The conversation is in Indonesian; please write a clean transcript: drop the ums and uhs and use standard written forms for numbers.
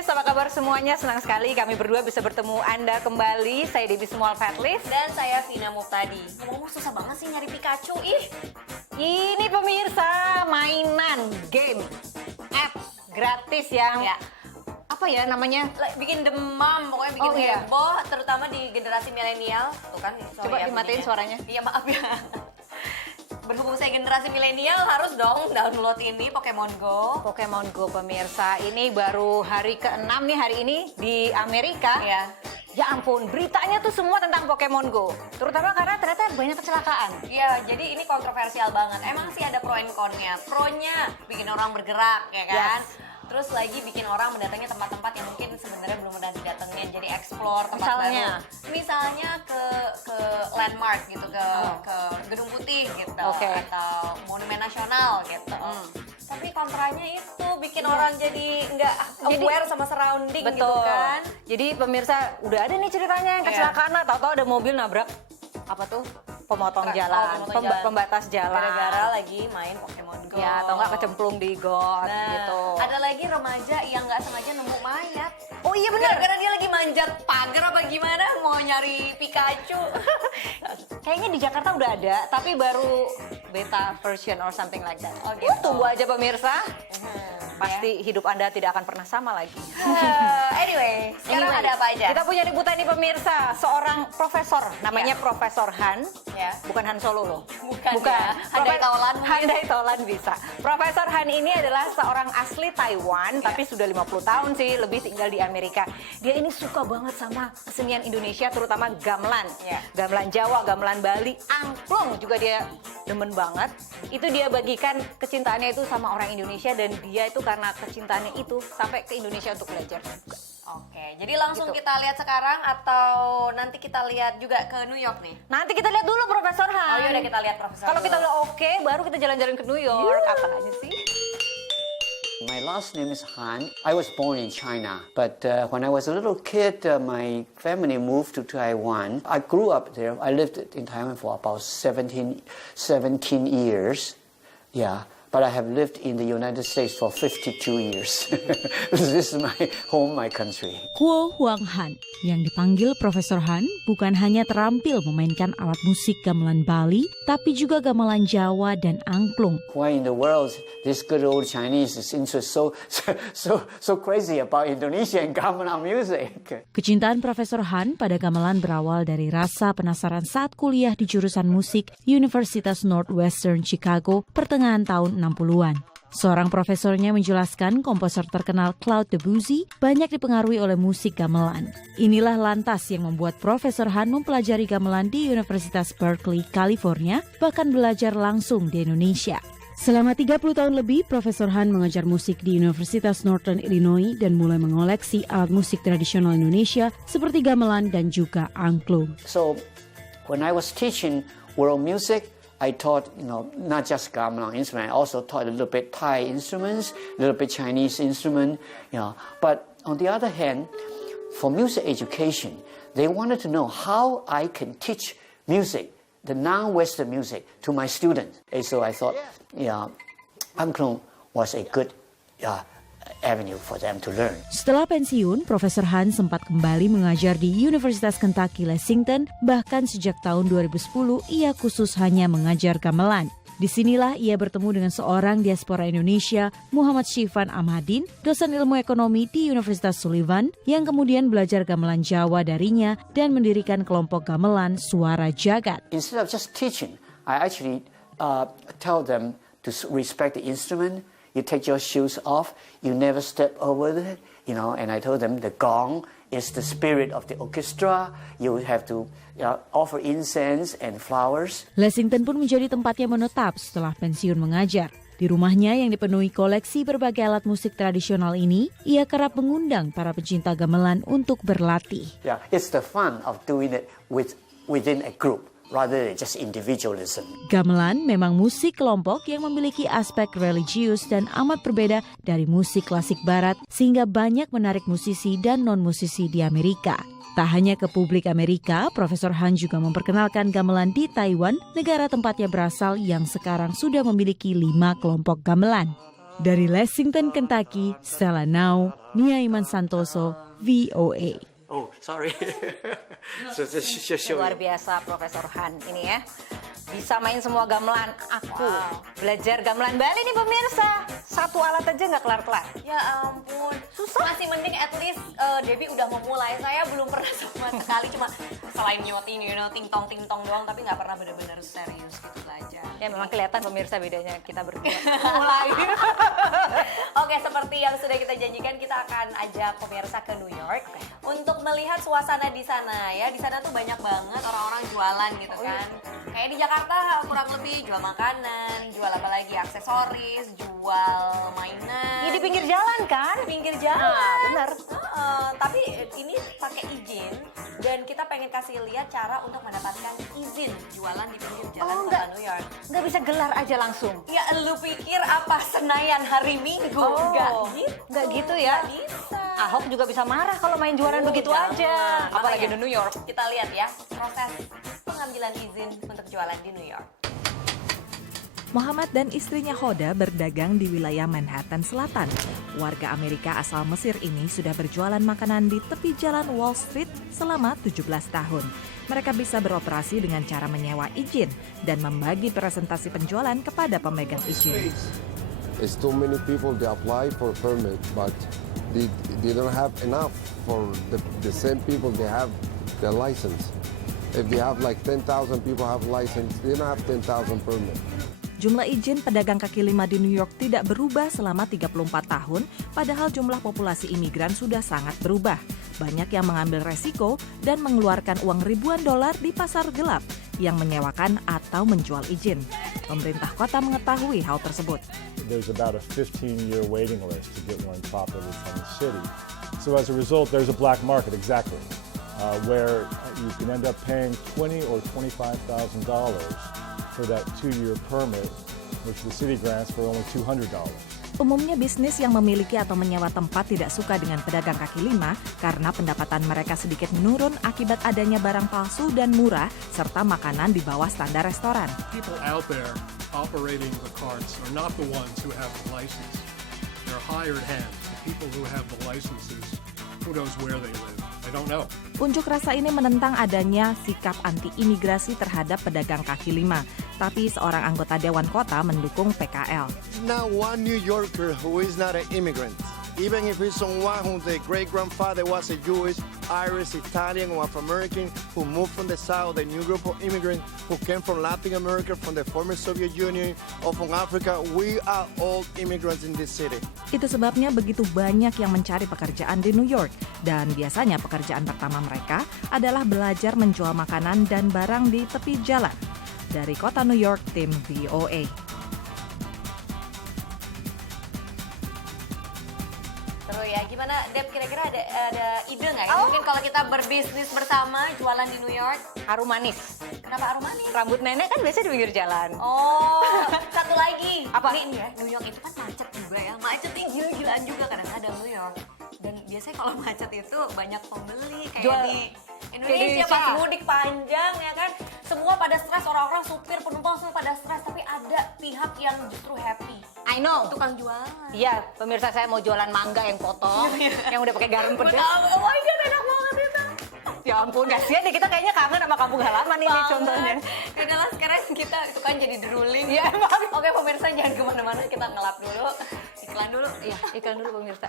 Fatlis, apa kabar semuanya? Senang sekali kami berdua bisa bertemu Anda kembali. Saya Debbie Small Fatlis. Dan saya Vina Muftadi. Ngomong susah banget sih nyari Pikachu, Ini pemirsa, mainan, game, apps gratis yang apa ya namanya? Bikin demam, pokoknya bikin heboh, terutama di generasi milenial. Tuh kan, coba dimatiin suaranya. Iya, maaf ya. Berhubung saya generasi milenial, harus dong download ini Pokemon Go. Pokemon Go pemirsa, ini baru hari ke-6 nih hari ini di Amerika. Iya. Ya ampun, beritanya tuh semua tentang Pokemon Go. Terutama karena ternyata banyak kecelakaan. Iya, jadi ini kontroversial banget. Emang sih ada pro and con-nya. Pro-nya bikin orang bergerak, ya kan? Yes. Terus lagi bikin orang mendatangi tempat-tempat yang mungkin sebenarnya belum pernah didatengin, jadi explore tempat baru. Misalnya ke landmark gitu, ke Gedung Putih gitu, atau Monumen Nasional gitu. Tapi kontranya itu bikin orang jadi nggak aware sama surrounding gitu kan. Jadi pemirsa udah ada nih ceritanya yang kecelakaan lah, tahu-tahu ada mobil nabrak apa tuh? Pemotong jalan, pembatas jalan. Gara-gara lagi main Pokemon Go. Ya, atau nggak kecemplung di got gitu. Ada lagi remaja yang nggak sengaja nemu mayat. Oh iya benar. Gara-gara dia lagi manjat pagar apa gimana mau nyari Pikachu. Kayaknya di Jakarta udah ada, tapi baru beta version or something like that. Oh, gitu. Tunggu aja pemirsa. Pasti hidup Anda tidak akan pernah sama lagi. Anyway, sekarang ada apa aja? Kita punya liputan nih pemirsa, seorang profesor, namanya Profesor Han. Bukan Han Solo loh. Bukan. Handai Taolan. Handai Taolan bisa. Profesor Han ini adalah seorang asli Taiwan, tapi sudah 50 tahun sih, lebih tinggal di Amerika. Dia ini suka banget sama kesenian Indonesia, terutama gamelan. Gamelan Jawa, gamelan Bali, angklung juga dia demen banget. Itu dia bagikan kecintaannya itu sama orang Indonesia, dan dia itu karena kecintaannya itu sampai ke Indonesia untuk belajar juga. Oke, jadi langsung kita lihat sekarang atau nanti kita lihat juga ke New York nih? Nanti kita lihat dulu Profesor Han. Oh iya udah kita lihat Profesor. Kalau kita udah oke, baru kita jalan-jalan ke New York. Apalagi sih? My last name is Han. I was born in China, but when I was a little kid, my family moved to Taiwan. I grew up there. I lived in Taiwan for about 17 years. Yeah. But I have lived in the United States for 52 years. This is my home, my country. Kuo Huang Han, yang dipanggil Profesor Han, bukan hanya terampil memainkan alat musik gamelan Bali, tapi juga gamelan Jawa dan angklung. Why in the world this good old Chinese is interested so crazy about Indonesia and gamelan music? Kecintaan Profesor Han pada gamelan berawal dari rasa penasaran saat kuliah di jurusan musik Universitas Northwestern Chicago pertengahan tahun 60-an. Seorang profesornya menjelaskan komposer terkenal Claude Debussy banyak dipengaruhi oleh musik gamelan. Inilah lantas yang membuat Profesor Han mempelajari gamelan di Universitas Berkeley, California, bahkan belajar langsung di Indonesia. Selama 30 tahun lebih, Profesor Han mengajar musik di Universitas Northern Illinois dan mulai mengoleksi alat musik tradisional Indonesia seperti gamelan dan juga angklung. So, when I was teaching world music, I taught, not just gamelan instrument. I also taught a little bit Thai instruments, a little bit Chinese instrument, But on the other hand, for music education, they wanted to know how I can teach music, the non-Western music, to my students. And so I thought, angklung was a good avenue for them to learn. Setelah pensiun, Profesor Han sempat kembali mengajar di Universitas Kentucky Lexington, bahkan sejak tahun 2010 ia khusus hanya mengajar gamelan. Disinilah ia bertemu dengan seorang diaspora Indonesia, Muhammad Syifan Ahmadin, dosen ilmu ekonomi di Universitas Sullivan, yang kemudian belajar gamelan Jawa darinya dan mendirikan kelompok gamelan Suara Jagat. Instead of just teaching, I actually tell them to respect the instrument. You take your shoes off, you never step over it, and I told them the gong is the spirit of the orchestra. You have to offer incense and flowers. Lexington pun menjadi tempatnya menetap setelah pensiun mengajar. Di rumahnya yang dipenuhi koleksi berbagai alat musik tradisional ini, ia kerap mengundang para pecinta gamelan untuk berlatih. Yeah, it's the fun of doing it within a group, rather than just individualism. Gamelan memang musik kelompok yang memiliki aspek religius dan amat berbeda dari musik klasik barat, sehingga banyak menarik musisi dan non-musisi di Amerika. Tak hanya ke publik Amerika, Profesor Han juga memperkenalkan gamelan di Taiwan, negara tempatnya berasal yang sekarang sudah memiliki 5 kelompok gamelan. Dari Lexington, Kentucky, Stella Now, Nia Iman Santoso, VOA. Oh, sorry. Luar biasa Profesor Han ini ya. Bisa main semua gamelan. Aku belajar gamelan Bali nih pemirsa. Satu alat aja nggak kelar-kelar. Ya ampun, Susah. Masih mending at least Debbie udah memulai. Saya belum pernah sama sekali, cuma selain nyoting, ting tong doang, tapi nggak pernah bener-bener serius gitu belajar. Ya memang kelihatan pemirsa bedanya kita berdua. Mulai. Oke, seperti yang sudah kita janjikan, kita akan ajak pemirsa ke New York untuk melihat suasana di sana ya. Di sana tuh banyak banget orang-orang jualan gitu kan. Kayak di Jakarta kurang lebih jual makanan, jual apa lagi, aksesoris, jual mainan. Ini di pinggir jalan kan? Di pinggir jalan. Nah, bener. Tapi ini pakai izin dan kita pengen kasih lihat cara untuk mendapatkan izin jualan di pinggir jalan kota enggak. New York. Nggak bisa gelar aja langsung. Ya lu pikir apa Senayan hari Minggu? Nggak gitu. Nggak gitu ya? Nggak bisa. Ahok juga bisa marah kalau main jualan begitu jangan. aja. Apalagi Makanya, di New York. Kita lihat ya proses pengambilan izin untuk jualan di New York. Muhammad dan istrinya Hoda berdagang di wilayah Manhattan Selatan. Warga Amerika asal Mesir ini sudah berjualan makanan di tepi jalan Wall Street selama 17 tahun. Mereka bisa beroperasi dengan cara menyewa izin dan membagi presentasi penjualan kepada pemegang izin. It's too many people they apply for permit, but they don't have enough for the same people they have their license. If they have like 10,000 people have license, they don't have 10,000 permit. Jumlah izin pedagang kaki lima di New York tidak berubah selama 34 tahun, padahal jumlah populasi imigran sudah sangat berubah. Banyak yang mengambil resiko dan mengeluarkan uang ribuan dolar di pasar gelap yang menyewakan atau menjual izin. Pemerintah kota mengetahui hal tersebut. There's about a 15-year waiting list to get one properly from the city. So as a result, there's a black market, exactly, where you can end up paying $20,000 or $25,000 for that 2-year permit, which the city grants for only $200. Umumnya bisnis yang memiliki atau menyewa tempat tidak suka dengan pedagang kaki lima karena pendapatan mereka sedikit menurun akibat adanya barang palsu dan murah serta makanan di bawah standar restoran. People out there operating the carts are not the ones who have the license. They're hired hands. The people who have the licenses, who knows where they live? I don't know. Unjuk rasa ini menentang adanya sikap anti-imigrasi terhadap pedagang kaki lima. Tapi seorang anggota Dewan Kota mendukung PKL. Not one New Yorker who is not an immigrant. Even if it's someone whose great-grandfather was a Jewish, Irish, Italian, or Afro-American who moved from the South, a new group of immigrants who came from Latin America, from the former Soviet Union, or from Africa, we are all immigrants in this city. Itu sebabnya begitu banyak yang mencari pekerjaan di New York. Dan biasanya pekerjaan pertama mereka adalah belajar menjual makanan dan barang di tepi jalan. Dari kota New York, tim VOA. Seru ya, gimana Deb, kira-kira ada ide nggak ya? Mungkin kalau kita berbisnis bersama jualan di New York. Harum manis. Kenapa harum manis? Rambut nenek kan biasa di pinggir jalan. Oh, satu lagi. Apa? Ini ya, New York itu kan macet juga ya. Macetnya gila-gilaan juga kadang-kadang New York. Dan biasanya kalau macet itu banyak pembeli kayak Jual. di Indonesia pas mudik panjang ya kan. Semua pada stres, orang-orang supir, penumpang semua pada stres. Tapi ada pihak yang justru happy. I know. Tukang jualan. Iya, pemirsa saya mau jualan mangga yang potong, yang udah pakai garam pedas. Oh my God, enak banget itu. Ya ampun, kasihan deh, kita kayaknya kangen sama kampung halaman ini Banget. contohnya. Ya udahlah, sekarang kita itu kan jadi drooling. Iya, emang. Oke pemirsa, jangan kemana-mana, kita ngelap dulu. Iklan dulu. Iya, iklan dulu pemirsa.